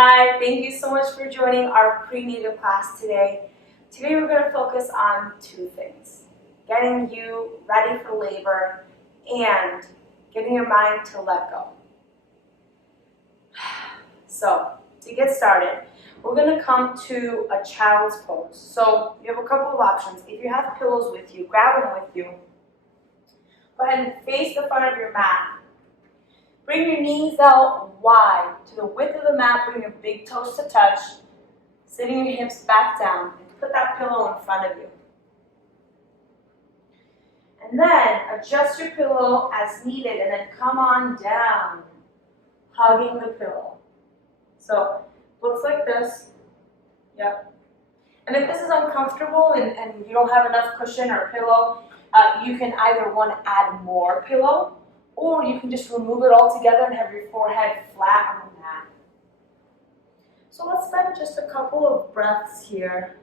Hi, thank you so much for joining our prenatal class today. Today we're going to focus on two things: getting you ready for labor and getting your mind to let go. So, to get started, we're going to come to a child's pose. So, you have a couple of options. If you have pillows with you, grab them with you. Go ahead and face the front of your mat. Bring your knees out wide to the width of the mat. Bring your big toes to touch. Sitting your hips back down. And put that pillow in front of you. And then adjust your pillow as needed and then come on down, hugging the pillow. So, looks like this. Yep. And if this is uncomfortable and you don't have enough cushion or pillow, you can either want to add more pillow, or you can just remove it all together and have your forehead flat on the mat. So let's spend just a couple of breaths here.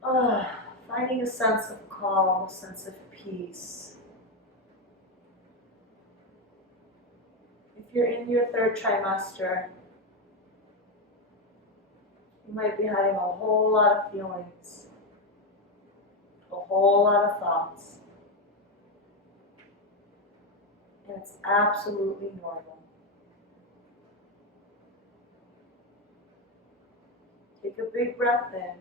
Finding a sense of calm, a sense of peace. If you're in your third trimester, you might be having a whole lot of feelings, a whole lot of thoughts. And it's absolutely normal. Take a big breath in.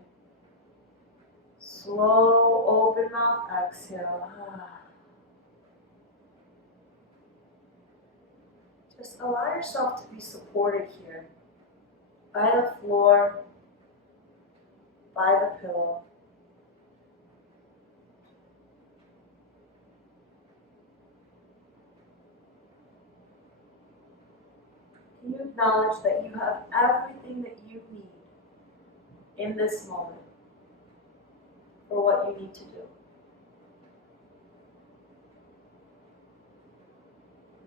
Slow, open mouth exhale. Just allow yourself to be supported here by the floor, by the pillow. You acknowledge that you have everything that you need in this moment for what you need to do.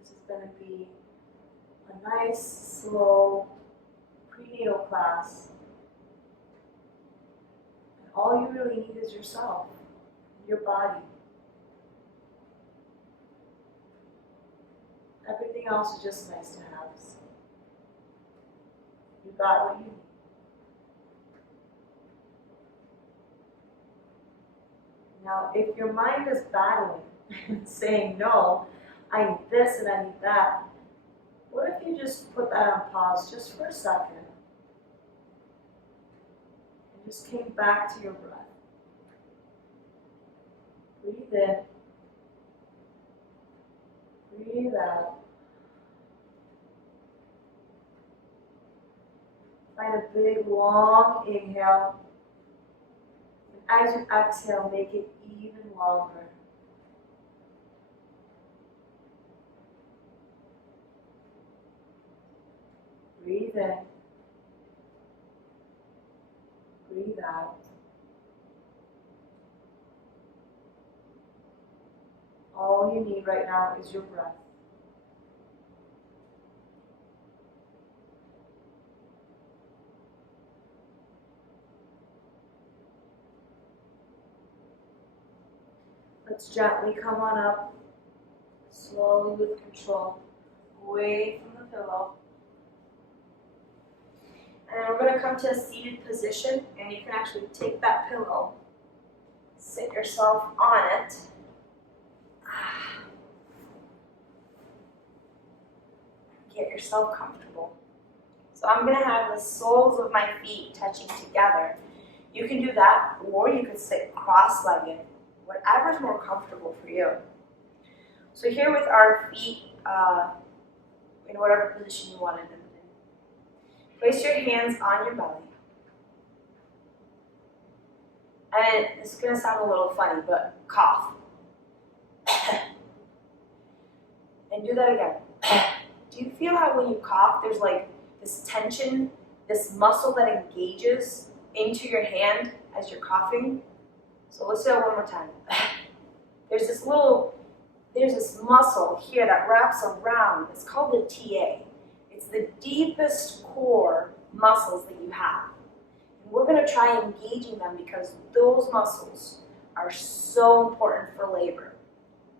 This is going to be a nice, slow prenatal class. And all you really need is yourself, your body. Everything else is just nice to have. You got what you need. Now, if your mind is battling and saying, no, I need this and I need that, what if you just put that on pause just for a second and just came back to your breath? Breathe in. Breathe out. Find a big, long inhale. And as you exhale, make it even longer. Breathe in. Breathe out. All you need right now is your breath. Let's gently come on up, slowly with control, away from the pillow. And then we're going to come to a seated position, and you can actually take that pillow, sit yourself on it. Get yourself comfortable. So I'm going to have the soles of my feet touching together. You can do that, or you can sit cross-legged. Whatever's more comfortable for you. So here with our feet in whatever position you wanted them in. Place your hands on your belly. And it's going to sound a little funny, but cough. And do that again. Do you feel how when you cough, there's like this tension, this muscle that engages into your hand as you're coughing? So let's do it one more time. There's this muscle here that wraps around. It's called the TA. It's the deepest core muscles that you have. And we're going to try engaging them because those muscles are so important for labor.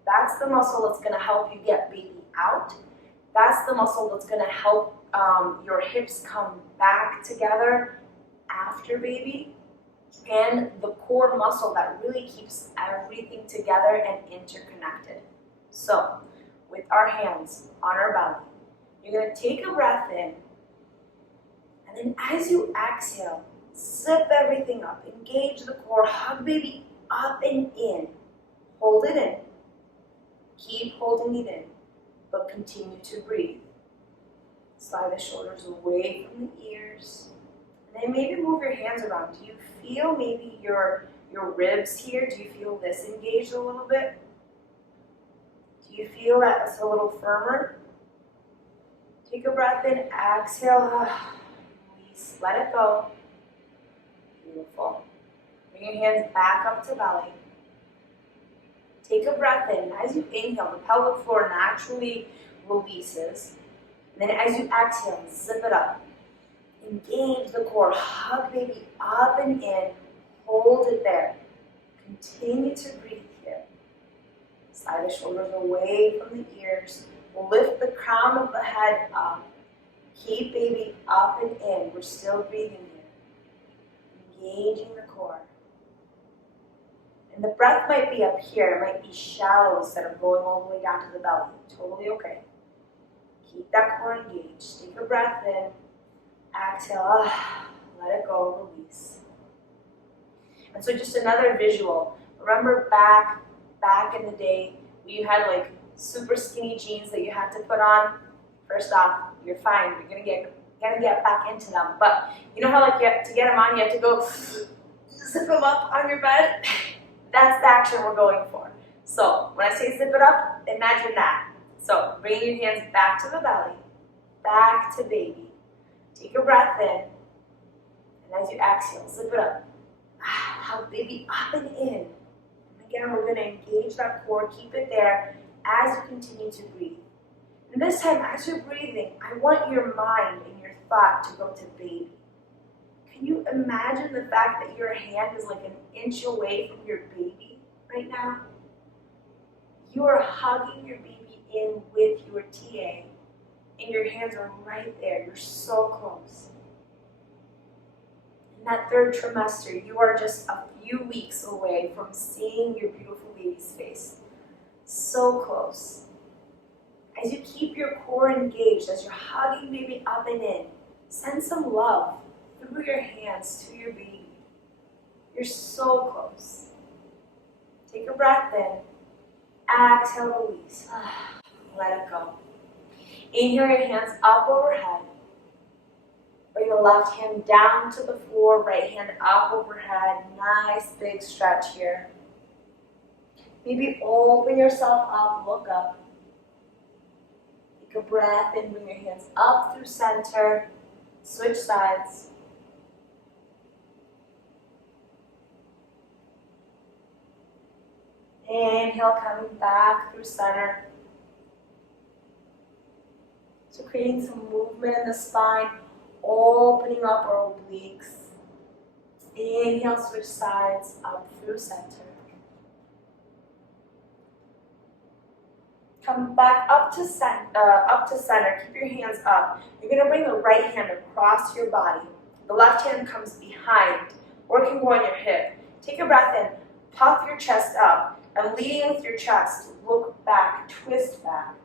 That's the muscle that's going to help you get baby out That's the muscle that's going to help your hips come back together after baby, and the core muscle that really keeps everything together and interconnected. So, with our hands on our belly, you're going to take a breath in, and then as you exhale, zip everything up, engage the core, hug baby up and in, hold it in, keep holding it in, but continue to breathe. Slide the shoulders away from the ears, and then maybe move your hands around. Do you feel maybe your ribs here? Do you feel this engaged a little bit? Do you feel that it's a little firmer? Take a breath in, exhale, release, let it go. Beautiful. Bring your hands back up to belly. Take a breath in. As you inhale, the pelvic floor naturally releases. And then as you exhale, zip it up. Engage the core. Hug baby up and in. Hold it there. Continue to breathe here. Slide the shoulders away from the ears. Lift the crown of the head up. Keep baby up and in. We're still breathing here. Engaging the core. And the breath might be up here. It might be shallow instead of going all the way down to the belly. Totally okay. Keep that core engaged. Take a breath in. Exhale. Let it go. Release. And so just another visual. Remember back in the day, when you had like super skinny jeans that you had to put on? First off, you're fine. You're gonna get back into them. But you know how like to get them on, you have to go zip them up on your bed? That's the action we're going for. So when I say zip it up, imagine that. So bring your hands back to the belly, back to baby. Take a breath in, and as you exhale, zip it up. Hug baby up and in. And again, we're going to engage that core, keep it there as you continue to breathe. And this time, as you're breathing, I want your mind and your thought to go to baby. Can you imagine the fact that your hand is like an inch away from your baby right now? You are hugging your baby in with your TA, and your hands are right there. You're so close. In that third trimester, you are just a few weeks away from seeing your beautiful baby's face. So close. As you keep your core engaged, as you're hugging baby up and in, send some love through your hands to your baby. You're so close. Take a breath in. Exhale, release. Let it go. Inhale your hands up overhead. Bring the left hand down to the floor, right hand up overhead. Nice big stretch here. Maybe open yourself up, look up. Take a breath in, bring your hands up through center. Switch sides. Inhale, coming back through center. So creating some movement in the spine, opening up our obliques. Inhale, switch sides, up through center. Come back up to center. Keep your hands up. You're going to bring the right hand across your body. The left hand comes behind, working more on your hip. Take a breath in, puff your chest up. And leading with your chest, look back, twist back.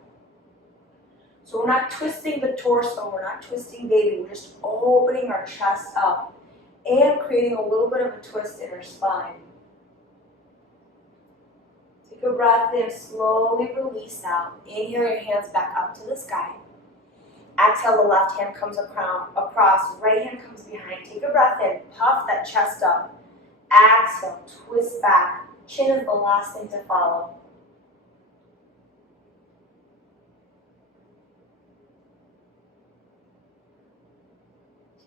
So we're not twisting the torso, we're not twisting baby, we're just opening our chest up and creating a little bit of a twist in our spine. Take a breath in, slowly release now. Inhale your hands back up to the sky. Exhale, the left hand comes across, right hand comes behind. Take a breath in, puff that chest up. Exhale, twist back. Chin is the last thing to follow.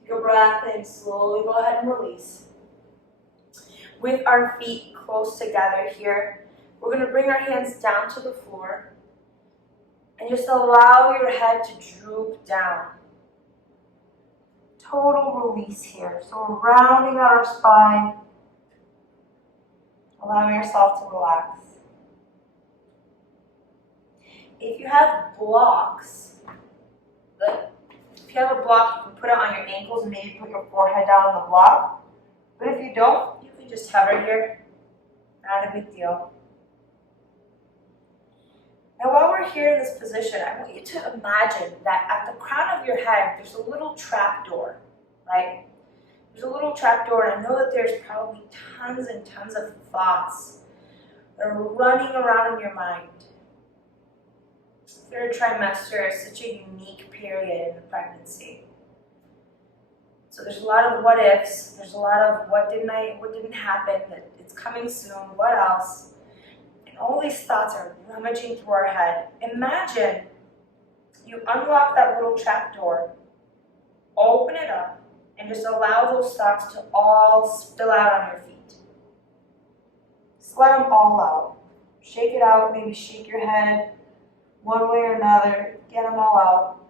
Take a breath in, slowly go ahead and release. With our feet close together here, we're going to bring our hands down to the floor and just allow your head to droop down. Total release here. So we're rounding out our spine. Allowing yourself to relax. If you have blocks you have a block, you can put it on your ankles and maybe put your forehead down on the block. But if you don't, you can just hover here. Not a big deal. Now while we're here in this position, I want you to imagine that at the crown of your head, there's a little trap door, right? There's a little trap door, and I know that there's probably tons and tons of thoughts that are running around in your mind. Third trimester is such a unique period in the pregnancy. So there's a lot of what ifs, there's a lot of what didn't happen, that it's coming soon, what else? And all these thoughts are rummaging through our head. Imagine you unlock that little trap door, open it up, and just allow those thoughts to all spill out on your feet. Just let them all out. Shake it out, maybe shake your head one way or another, get them all out.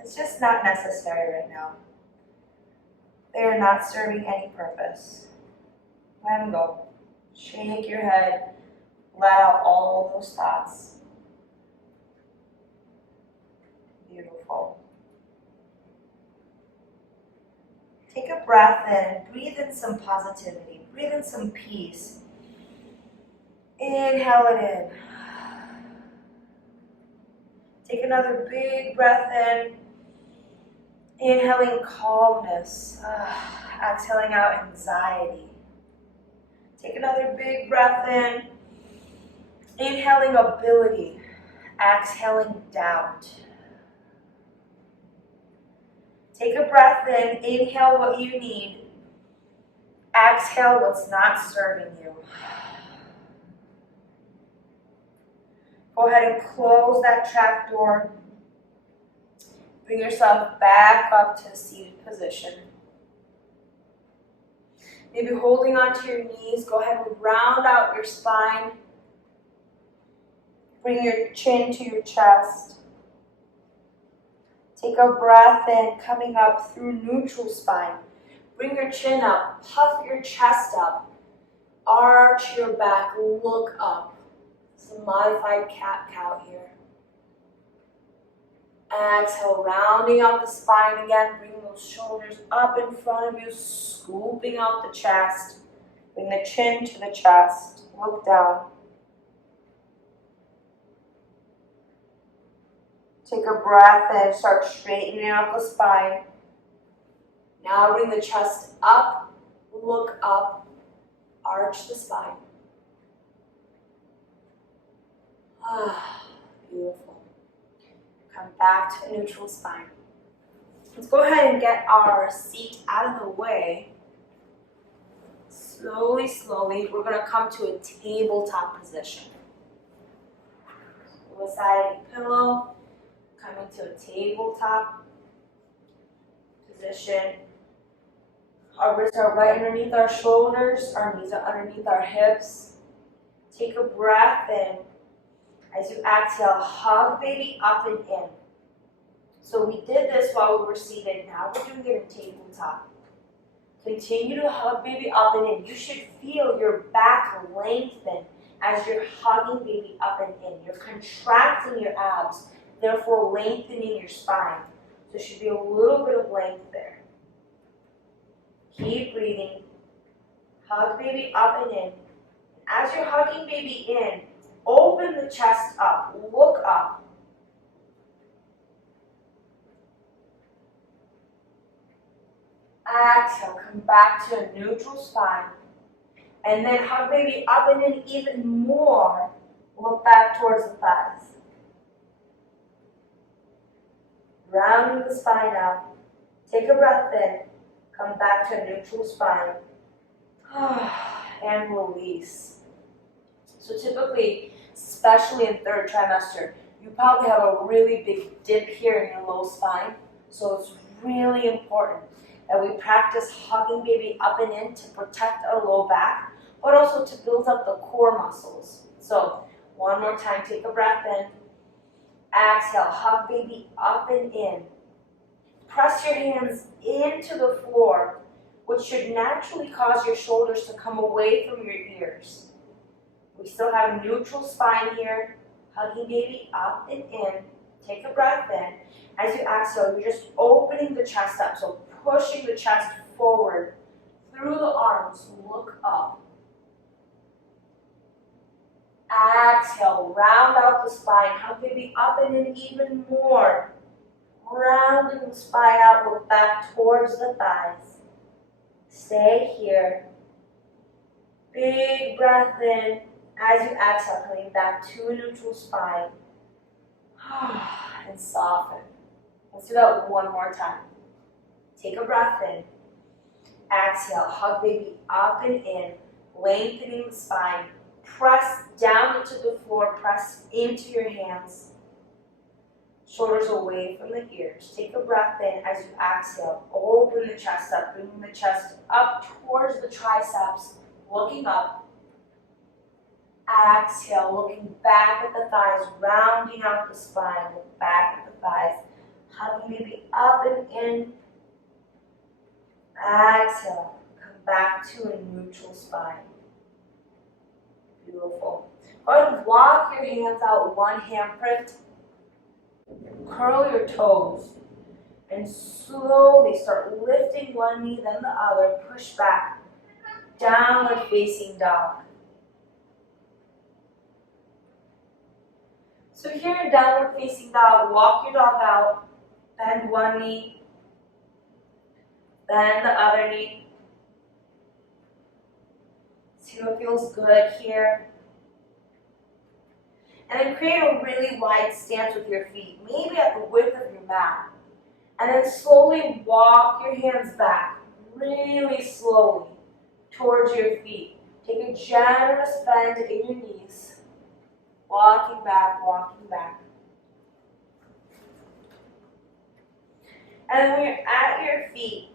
It's just not necessary right now. They are not serving any purpose. Let them go. Shake your head, let out all those thoughts. Beautiful. Take a breath in, breathe in some positivity, breathe in some peace. Inhale it in. Take another big breath in, inhaling calmness, exhaling out anxiety. Take another big breath in, inhaling ability, exhaling doubt. Take a breath in, inhale what you need, exhale what's not serving you. Go ahead and close that trap door. Bring yourself back up to a seated position. Maybe holding onto your knees, go ahead and round out your spine. Bring your chin to your chest. Take a breath in, coming up through neutral spine. Bring your chin up, puff your chest up, arch your back, look up. Some modified cat-cow here. Exhale, rounding out the spine again. Bring those shoulders up in front of you, scooping out the chest. Bring the chin to the chest. Look down. Take a breath in, start straightening out the spine. Now bring the chest up, look up, arch the spine. Beautiful. Come back to a neutral spine. Let's go ahead and get our seat out of the way. Slowly, slowly, we're going to come to a tabletop position. Suicidal pillow, coming to a tabletop position. Our wrists are right underneath our shoulders, our knees are underneath our hips. Take a breath in. As you exhale, hug baby up and in. So we did this while we were seated. Now we're doing it in tabletop. Continue to hug baby up and in. You should feel your back lengthen as you're hugging baby up and in. You're contracting your abs, therefore lengthening your spine. So there should be a little bit of length there. Keep breathing. Hug baby up and in. As you're hugging baby in, open the chest up, look up. Exhale, come back to a neutral spine. And then hug baby up and in even more. Look back towards the thighs. Rounding the spine out. Take a breath in. Come back to a neutral spine. And release. So typically, especially in third trimester, you probably have a really big dip here in your low spine. So it's really important that we practice hugging baby up and in to protect our low back, but also to build up the core muscles. So one more time, take a breath in. Exhale, hug baby up and in. Press your hands into the floor, which should naturally cause your shoulders to come away from your ears. We still have a neutral spine here. Hugging baby up and in. Take a breath in. As you exhale, you're just opening the chest up. So pushing the chest forward through the arms. Look up. Exhale, round out the spine. Hug baby up and in even more. Rounding the spine out, look back towards the thighs. Stay here. Big breath in. As you exhale, coming back to a neutral spine. And soften. Let's do that one more time. Take a breath in. Exhale, hug baby up and in, lengthening the spine. Press down into the floor, press into your hands. Shoulders away from the ears. Take a breath in as you exhale. Open the chest up, bringing the chest up towards the triceps, looking up. Exhale, looking back at the thighs, rounding out the spine. Look back at the thighs. Hugging maybe up and in. Exhale, come back to a neutral spine. Beautiful. Go ahead and walk your hands out, one handprint. Curl your toes. And slowly start lifting one knee, then the other. Push back. Downward facing dog. So here in downward facing dog, walk your dog out. Bend one knee. Bend the other knee. See what feels good here. And then create a really wide stance with your feet, maybe at the width of your mat. And then slowly walk your hands back, really slowly, towards your feet. Take a generous bend in your knees. Walking back, walking back. And then when you're at your feet,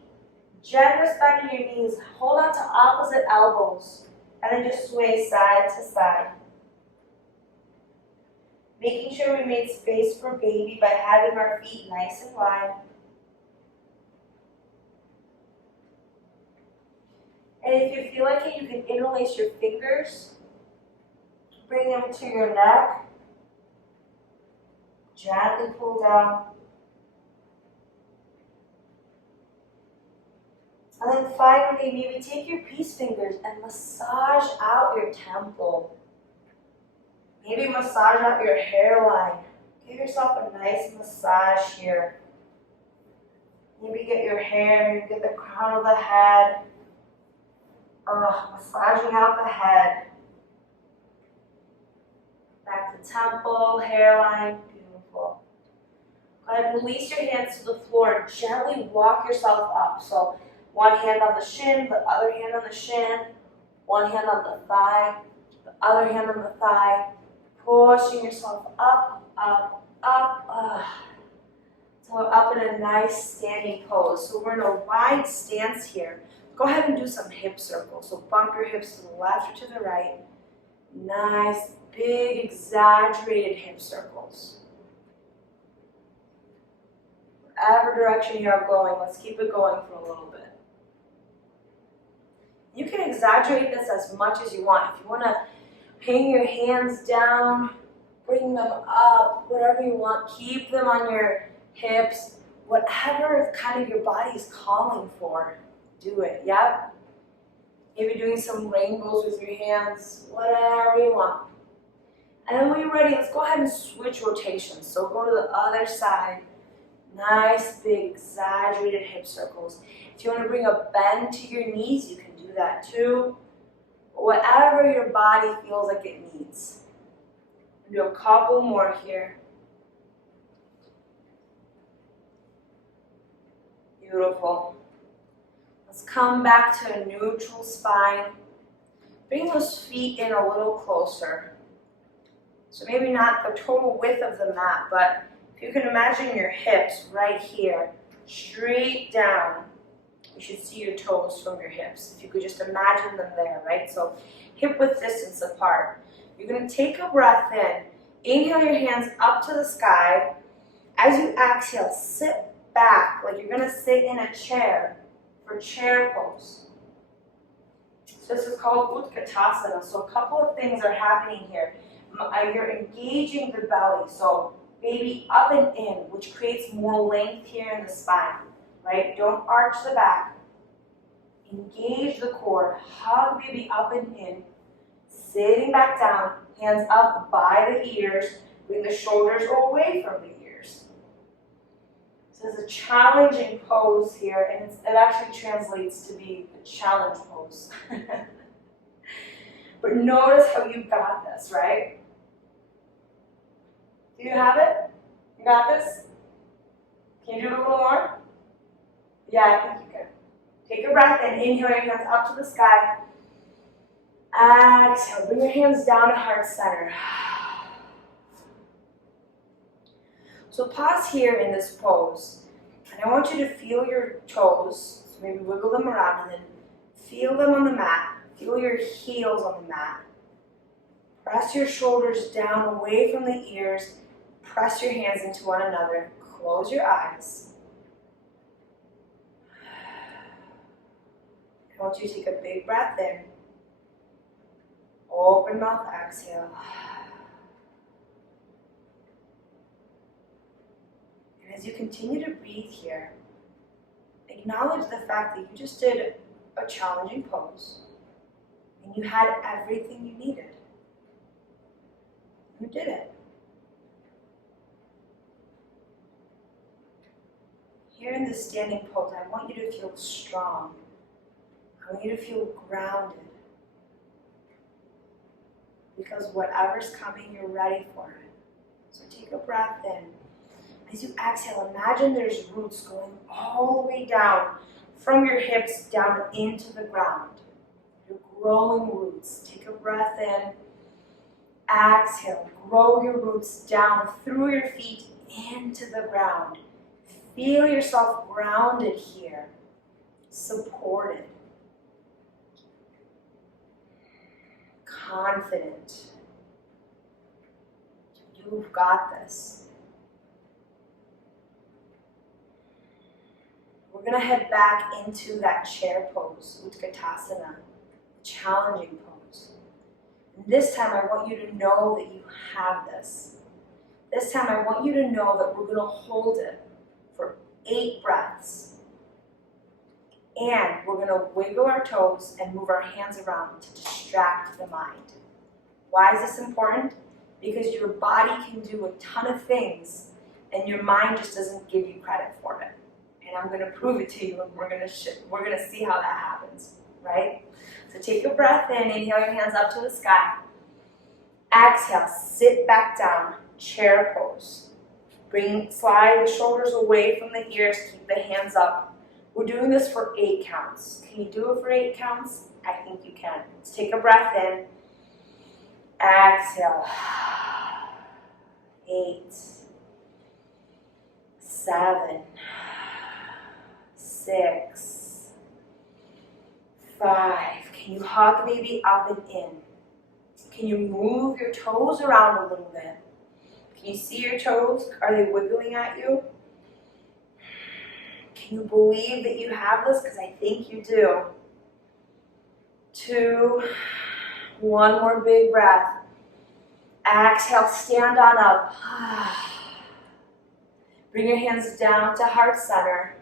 generous bend in your knees, hold on to opposite elbows, and then just sway side to side. Making sure we made space for baby by having our feet nice and wide. And if you feel like it, you can interlace your fingers. Bring them to your neck. Gently pull down. And then finally, maybe take your peace fingers and massage out your temple. Maybe massage out your hairline. Give yourself a nice massage here. Maybe get your hair, get the crown of the head. Massaging out the head. Back to temple, hairline, beautiful. Go ahead and release your hands to the floor and gently walk yourself up. So one hand on the shin, the other hand on the shin, one hand on the thigh, the other hand on the thigh. Pushing yourself up, up, up. So we're up in a nice standing pose. So we're in a wide stance here. Go ahead and do some hip circles. So bump your hips to the left or to the right. Nice, big, exaggerated hip circles. Whatever direction you're going, let's keep it going for a little bit. You can exaggerate this as much as you want. If you want to hang your hands down, bring them up, whatever you want. Keep them on your hips. Whatever kind of your body is calling for, do it. Yep. Maybe doing some rainbows with your hands, whatever you want. And then when you're ready, let's go ahead and switch rotations. So go to the other side. Nice, big, exaggerated hip circles. If you want to bring a bend to your knees, you can do that too. Whatever your body feels like it needs. Do a couple more here. Beautiful. Let's come back to a neutral spine. Bring those feet in a little closer. So maybe not the total width of the mat, but if you can imagine your hips right here, straight down. You should see your toes from your hips. If you could just imagine them there, right? So hip width distance apart. You're going to take a breath in. Inhale your hands up to the sky. As you exhale, sit back like you're going to sit in a chair for chair pose. So this is called Utkatasana. So a couple of things are happening here. You're engaging the belly. So baby up and in, which creates more length here in the spine, right? Don't arch the back. Engage the core. Hug baby up and in. Sitting back down, hands up by the ears. Bring the shoulders away from the ears. This is a challenging pose here, and it actually translates to be a challenge pose. But notice how you got this, right? Do you have it? You got this? Can you do it a little more? Yeah, I think you can. Take a breath in. Inhale your hands up to the sky. Exhale. Bring your hands down to heart center. So pause here in this pose. And I want you to feel your toes. So maybe wiggle them around and then feel them on the mat. Feel your heels on the mat. Press your shoulders down away from the ears. Press your hands into one another. Close your eyes. I want you to take a big breath in. Open mouth, exhale. And as you continue to breathe here, acknowledge the fact that you just did a challenging pose and you had everything you needed. You did it. Here in this standing pose, I want you to feel strong. I want you to feel grounded. Because whatever's coming, you're ready for it. So take a breath in. As you exhale, imagine there's roots going all the way down from your hips down into the ground. You're growing roots. Take a breath in. Exhale. Grow your roots down through your feet into the ground. Feel yourself grounded here, supported, confident. You've got this. We're going to head back into that chair pose, Utkatasana, challenging pose. And this time I want you to know that you have this. This time I want you to know that we're going to hold it for 8 breaths. And we're going to wiggle our toes and move our hands around to distract the mind. Why is this important? Because your body can do a ton of things and your mind just doesn't give you credit for it. And I'm going to prove it to you, and we're going to see how that happens, right? So take a breath in, inhale your hands up to the sky. Exhale, sit back down, chair pose. Slide the shoulders away from the ears, keep the hands up. We're doing this for 8 counts. Can you do it for 8 counts? I think you can. Let's take a breath in. Exhale. 8, 7, 6, 5. Can you hug baby up and in? Can you move your toes around a little bit? Can you see your toes? Are they wiggling at you? Can you believe that you have this? Because I think you do. 2, 1 more big breath. Exhale, stand on up. Bring your hands down to heart center.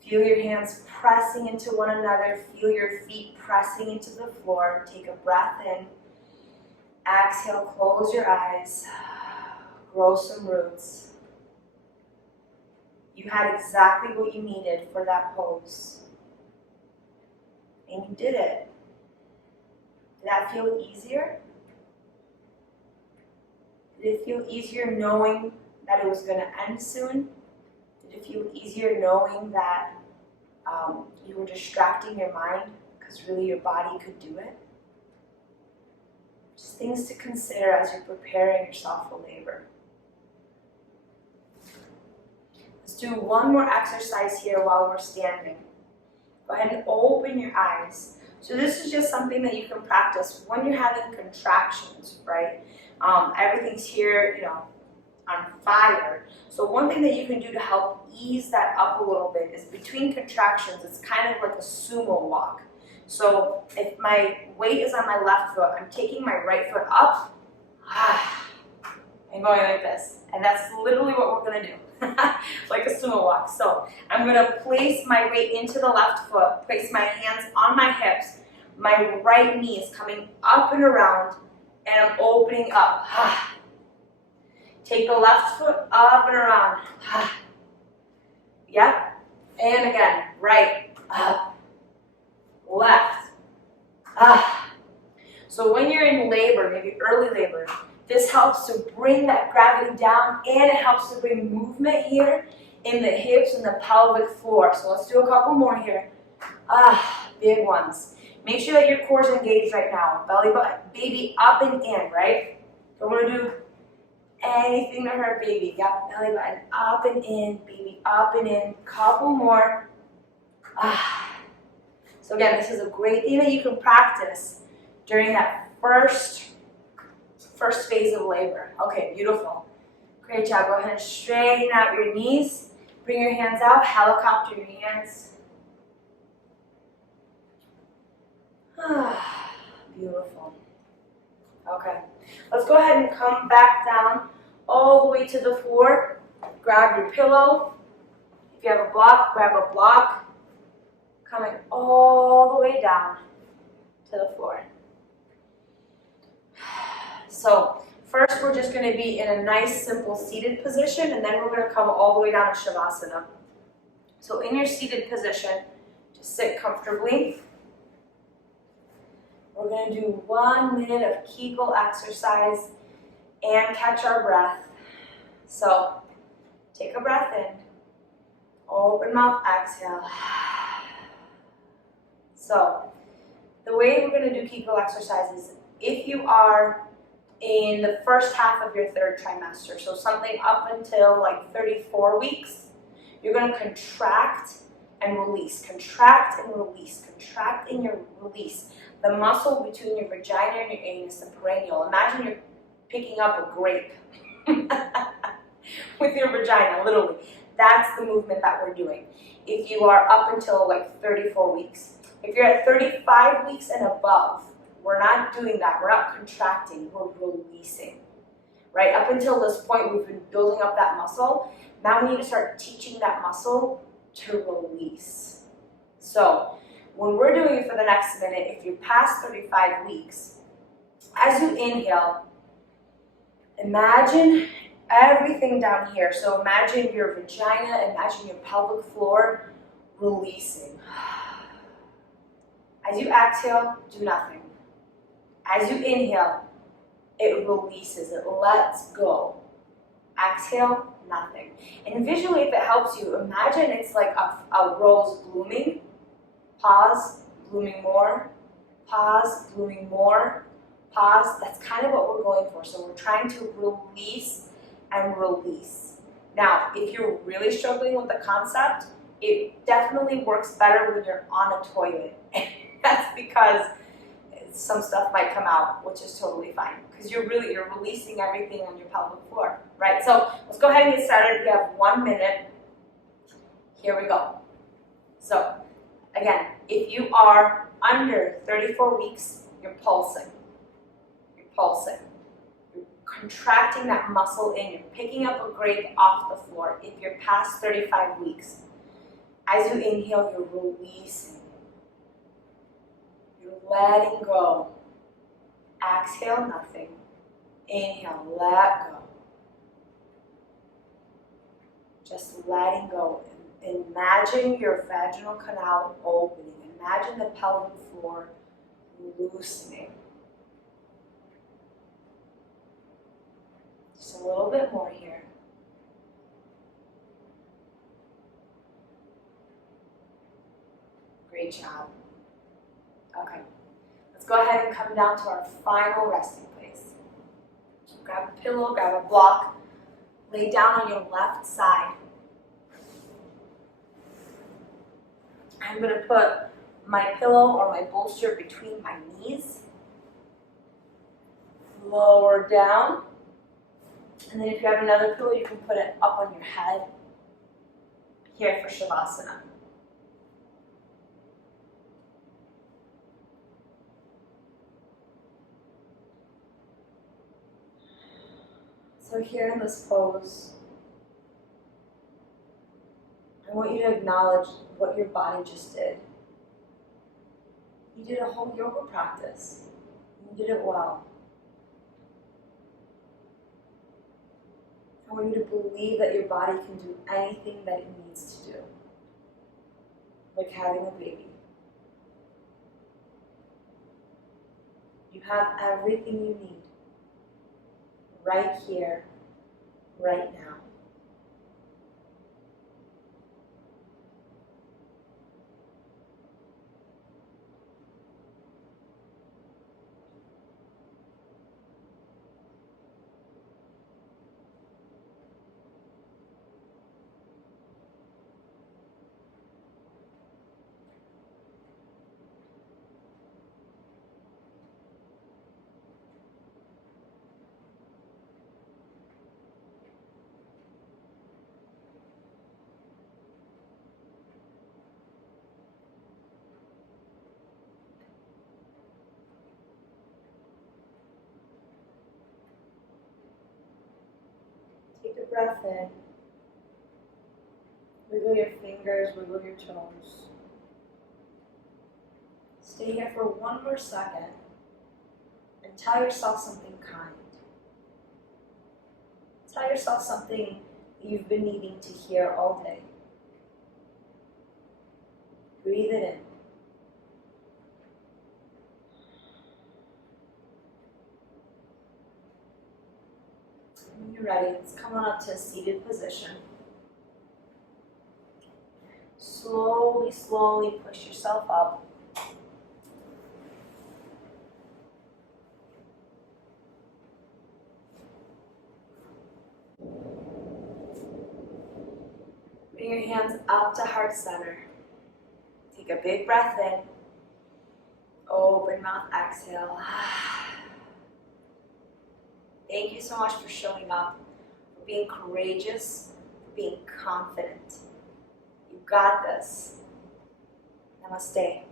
Feel your hands pressing into one another. Feel your feet pressing into the floor. Take a breath in. Exhale, close your eyes. Grow some roots. You had exactly what you needed for that pose. And you did it. Did that feel easier? Did it feel easier knowing that it was going to end soon? Did it feel easier knowing that you were distracting your mind because really your body could do it? Just things to consider as you're preparing yourself for labor. Let's do one more exercise here while we're standing. Go ahead and open your eyes. So this is just something that you can practice when you're having contractions, right? Everything's here, on fire. So one thing that you can do to help ease that up a little bit is between contractions, it's kind of like a sumo walk. So if my weight is on my left foot, I'm taking my right foot up, and going like this. And that's literally what we're gonna do, like a sumo walk. So I'm gonna place my weight into the left foot, place my hands on my hips, my right knee is coming up and around, and I'm opening up. Take the left foot up and around. Yep. And again, right, up, left. So when you're in labor, maybe early labor, this helps to bring that gravity down, and it helps to bring movement here in the hips and the pelvic floor. So let's do a couple more here. Big ones. Make sure that your core is engaged right now. Belly button, baby up and in, right? Don't want to do anything to hurt baby. Yep, belly button up and in, baby up and in. Couple more. So again, this is a great thing that you can practice during that first phase of labor. Okay, beautiful. Great job. Go ahead and straighten out your knees. Bring your hands out. Helicopter your hands. Beautiful. Okay, let's go ahead and come back down all the way to the floor. Grab your pillow. If you have a block, grab a block. Coming all the way down to the floor. So first we're just going to be in a nice simple seated position, and then we're going to come all the way down to Shavasana. So in your seated position, just sit comfortably. We're going to do 1 minute of Kegel exercise and catch our breath. So take a breath in, open mouth, exhale. So the way we're going to do Kegel exercises, if you are in the first half of your third trimester, so something up until like 34 weeks, you're going to contract and release, contract and release, contract and release. The muscle between your vagina and your anus, the perineal. Imagine you're picking up a grape with your vagina, literally. That's the movement that we're doing. If you are up until like 34 weeks. If you're at 35 weeks and above, we're not doing that. We're not contracting, we're releasing. Right? Up until this point, we've been building up that muscle. Now we need to start teaching that muscle to release. So when we're doing it for the next minute, if you're past 35 weeks, as you inhale, imagine everything down here. So imagine your vagina, imagine your pelvic floor releasing. As you exhale, do nothing. As you inhale, it releases, it lets go. Exhale, nothing. And visually, if it helps you, imagine it's like a rose blooming. Pause, blooming more. Pause, blooming more. Pause. That's kind of what we're going for. So we're trying to release and release. Now, if you're really struggling with the concept, it definitely works better when you're on a toilet. That's because some stuff might come out, which is totally fine, because you're releasing everything on your pelvic floor, right? So let's go ahead and get started. We have 1 minute. Here we go. So again, if you are under 34 weeks, you're pulsing. You're pulsing. You're contracting that muscle in. You're picking up a grape off the floor. If you're past 35 weeks, as you inhale, you're releasing. You're letting go. Exhale, nothing. Inhale, let go. Just letting go. Imagine your vaginal canal opening. Imagine the pelvic floor loosening. Just a little bit more here. Great job. Okay, let's go ahead and come down to our final resting place. So grab a pillow, grab a block, lay down on your left side. I'm going to put my pillow or my bolster between my knees. Lower down. And then if you have another pillow, you can put it up on your head. Here for Shavasana. So here in this pose, I want you to acknowledge what your body just did. You did a whole yoga practice. You did it well. I want you to believe that your body can do anything that it needs to do, like having a baby. You have everything you need right here, right now. Take a breath in. Wiggle your fingers, wiggle your toes. Stay here for one more second and tell yourself something kind. Tell yourself something that you've been needing to hear all day. Breathe it in. When you're ready, let's come on up to a seated position. Slowly, slowly push yourself up. Bring your hands up to heart center. Take a big breath in. Open mouth, exhale. Thank you so much for showing up, for being courageous, for being confident. You got this. Namaste.